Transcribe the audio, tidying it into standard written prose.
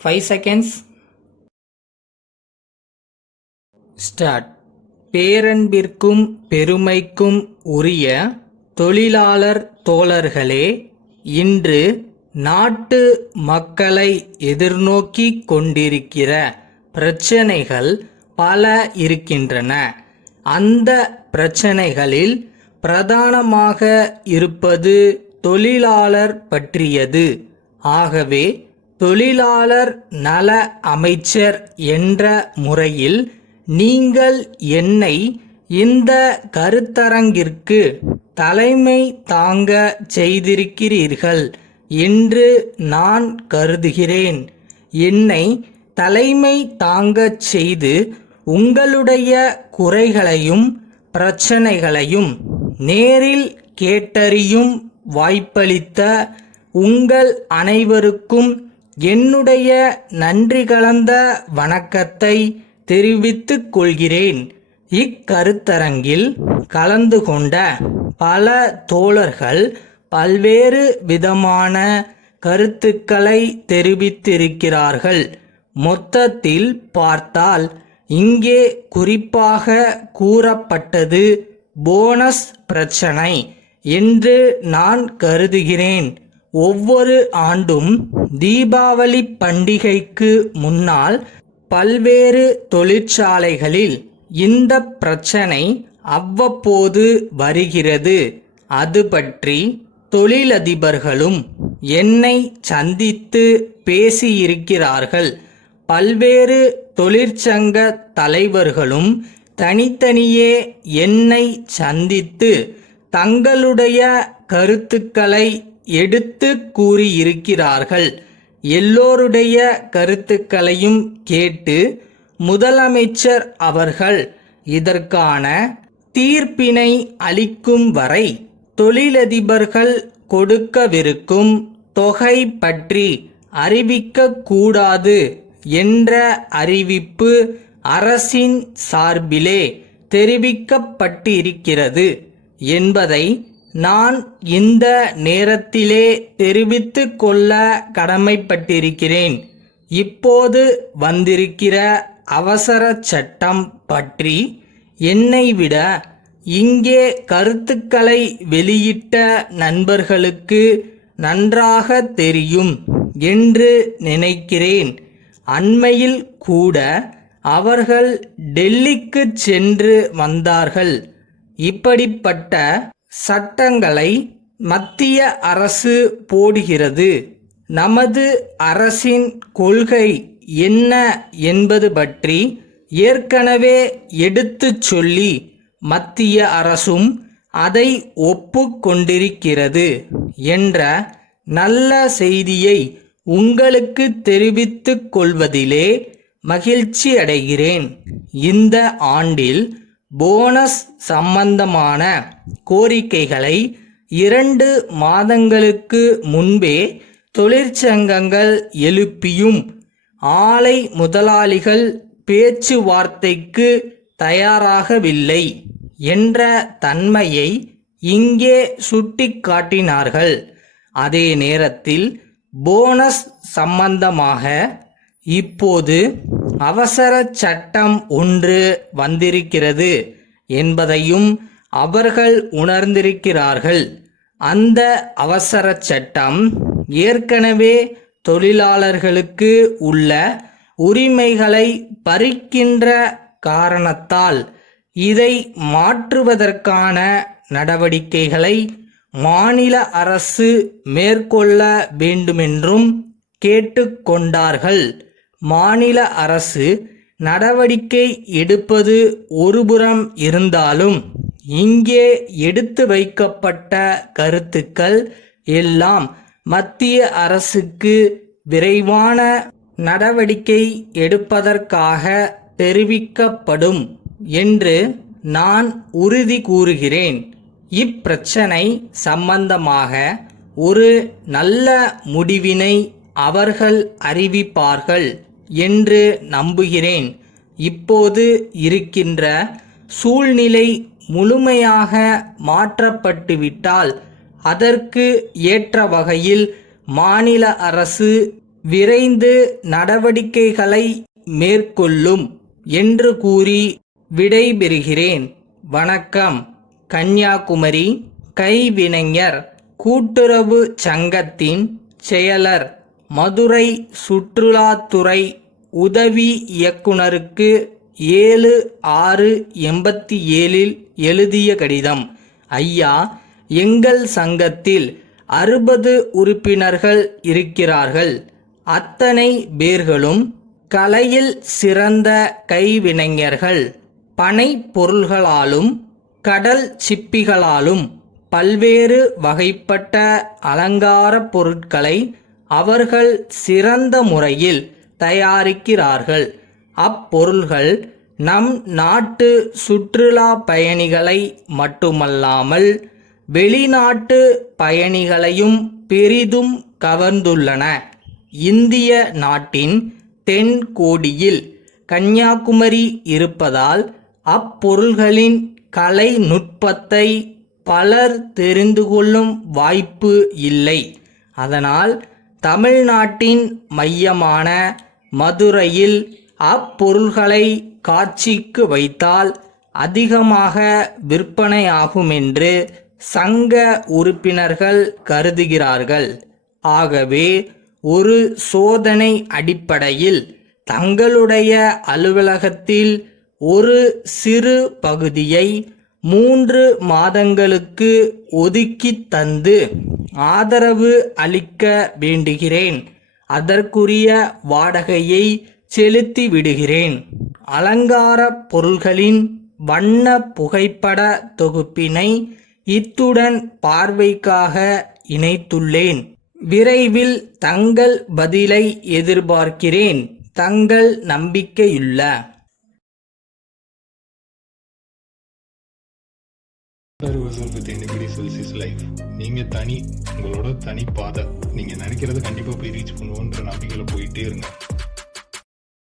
5 seconds. Start. பேரன்பிற்கும் பெருமைக்கும் உரிய தொழிலாளர் தோழர்களே, இன்று நாட்டு மக்களை எதிர்நோக்கிக் கொண்டிருக்கிற பிரச்சனைகள் பல இருக்கின்றன. அந்த பிரச்சனைகளில் பிரதானமாக இருப்பது தொழிலாளர் பற்றியது. ஆகவே தொழிலாளர் நல அமைச்சர் என்ற முறையில் நீங்கள் என்னை இந்த கருத்தரங்கிற்கு தலைமை தாங்க செய்திருக்கிறீர்கள் என்று நான் கருதுகிறேன். என்னை தலைமை தாங்கச் செய்து உங்களுடைய குறைகளையும் பிரச்சனைகளையும் நேரில் கேட்டறியும் வாய்ப்பளித்த உங்கள் அனைவருக்கும் என்னுடைய நன்றி கலந்த வணக்கத்தை தெரிவித்துக் கொள்கிறேன். இக்கருத்தரங்கில் கலந்து கொண்ட பல தோழர்கள் பல்வேறு விதமான கருத்துக்களை தெரிவித்திருக்கிறார்கள். மொத்தத்தில் பார்த்தால் இங்கே குறிப்பாக கூறப்பட்டது போனஸ் பிரச்சனை என்று நான் கருதுகிறேன். ஒவ்வொரு ஆண்டும் தீபாவளி பண்டிகைக்கு முன்னால் பல்வேறு தொழிற்சாலைகளில் இந்த பிரச்சனை அவ்வப்போது வருகிறது. அது பற்றி தொழிலதிபர்களும் என்னை சந்தித்து பேசியிருக்கிறார்கள். பல்வேறு தொழிற்சங்க தலைவர்களும் தனித்தனியே என்னை சந்தித்து தங்களுடைய கருத்துக்களை எடுத்து கூறியிருக்கிறார்கள். எல்லோருடைய கருத்துக்களையும் கேட்டு முதலமைச்சர் அவர்கள் இதற்கான தீர்ப்பினை அளிக்கும் வரை தொழிலதிபர்கள் கொடுக்கவிருக்கும் தொகை பற்றி அறிவிக்கக்கூடாது என்ற அறிவிப்பு அரசின் சார்பிலே தெரிவிக்கப்பட்டிருக்கிறது என்பதை நான் இந்த நேரத்திலே தெரிவித்துக் கொள்ள கடமைப்பட்டிருக்கிறேன். இப்போது வந்திருக்கிற அவசர சட்டம் பற்றி என்னை விட இங்கே கருத்துக்களை வெளியிட்ட நண்பர்களுக்கு நன்றாக தெரியும் என்று நினைக்கிறேன். அண்மையில் கூட அவர்கள் டெல்லிக்கு சென்று வந்தார்கள். இப்படிப்பட்ட சட்டங்களை மத்திய அரசு போடுகிறது. நமது அரசின் கொள்கை என்ன என்பது பற்றி ஏற்கனவே எடுத்துச் சொல்லி மத்திய அரசும் அதை ஒப்புக்கொண்டிருக்கிறது என்ற நல்ல செய்தியை உங்களுக்கு தெரிவித்துக் கொள்வதிலே மகிழ்ச்சி அடைகிறேன். இந்த ஆண்டில் போனஸ் சம்பந்தமான கோரிக்கைகளை 2 மாதங்களுக்கு முன்பே தொழிற்சங்கங்கள் எழுப்பியும் ஆலை முதலாளிகள் பேச்சுவார்த்தைக்கு தயாராகவில்லை என்ற தன்மையை இங்கே சுட்டிக்காட்டினார்கள். அதே நேரத்தில் போனஸ் சம்பந்தமாக இப்போது அவசர சட்டம் ஒன்று வந்திருக்கிறது என்பதையும் அவர்கள் உணர்ந்திருக்கிறார்கள். அந்த அவசர சட்டம் ஏற்கனவே தொழிலாளர்களுக்கு உள்ள உரிமைகளை பறிக்கின்ற காரணத்தால் இதை மாற்றுவதற்கான நடவடிக்கைகளை மாநில அரசு மேற்கொள்ள வேண்டுமென்றும் கேட்டுக்கொண்டார்கள். மாநில அரசு நடவடிக்கை எடுப்பது ஒருபுறம் இருந்தாலும் இங்கே எடுத்து வைக்கப்பட்ட கருத்துக்கள் எல்லாம் மத்திய அரசுக்கு விரைவான நடவடிக்கை எடுப்பதற்காக தெரிவிக்கப்படும் என்று நான் உறுதி கூறுகிறேன். இப்பிரச்சனை சம்பந்தமாக ஒரு நல்ல முடிவினை அவர்கள் அறிவிப்பார்கள் என்று நம்புகிறேன். இப்போது இருக்கின்ற சூழ்நிலை முழுமையாக மாற்றப்பட்டுவிட்டால் அதற்கு ஏற்ற வகையில் மாநில அரசு விரைந்து நடவடிக்கைகளை மேற்கொள்ளும் என்று கூறி விடைபெறுகிறேன். வணக்கம். கன்னியாகுமரி கைவினைஞர் கூட்டுறவு சங்கத்தின் செயலர், மதுரை சுற்றுலாத்துறை உதவி இயக்குனருக்கு 7/6/87 எழுதிய கடிதம். ஐயா, எங்கள் சங்கத்தில் 60 உறுப்பினர்கள் இருக்கிறார்கள். அத்தனை பேர்களும் கலையில் சிறந்த கைவினைஞர்கள். பனை பொருள்களாலும் கடல் சிப்பிகளாலும் பல்வேறு வகைப்பட்ட அலங்கார பொருட்களை அவர்கள் சிறந்த முறையில் தயாரிக்கிறார்கள். அப்பொருள்கள் நம் நாட்டு சுற்றுலா பயணிகளை மட்டுமல்லாமல் வெளிநாட்டு பயணிகளையும் பெரிதும் கவர்ந்துள்ளன. இந்திய நாட்டின் தென்கோடியில் கன்னியாகுமரி இருப்பதால் அப்பொருள்களின் கலை நுட்பத்தை பலர் தெரிந்து கொள்ளும் வாய்ப்பு இல்லை. அதனால் தமிழ்நாட்டின் மையமான மதுரையில் அப்பொருள்களை காட்சிக்கு வைத்தால் அதிகமாக விற்பனையாகுமென்று சங்க உறுப்பினர்கள் கருதுகிறார்கள். ஆகவே ஒரு சோதனை அடிப்படையில் தங்களுடைய அலுவலகத்தில் ஒரு சிறு பகுதியை 3 மாதங்களுக்கு ஒதுக்கித் தந்து ஆதரவு அளிக்க வேண்டுகிறேன். அதற்குரிய வாடகையை செலுத்தி விடுகிறேன். அலங்கார பொருள்களின் வண்ண புகைப்பட தொகுப்பினை இத்துடன் பார்வைக்காக இணைத்துள்ளேன். விரைவில் தங்கள் பதிலை எதிர்பார்க்கிறேன். தங்கள் நம்பிக்கையுள்ள நீங்க தனி, உங்களோட தனி பாதை. நீங்க நினைக்கிறத கண்டிப்பா போய் ரீச் பண்ணுவோன்ற நம்பிக்கையில போயிட்டே இருங்க.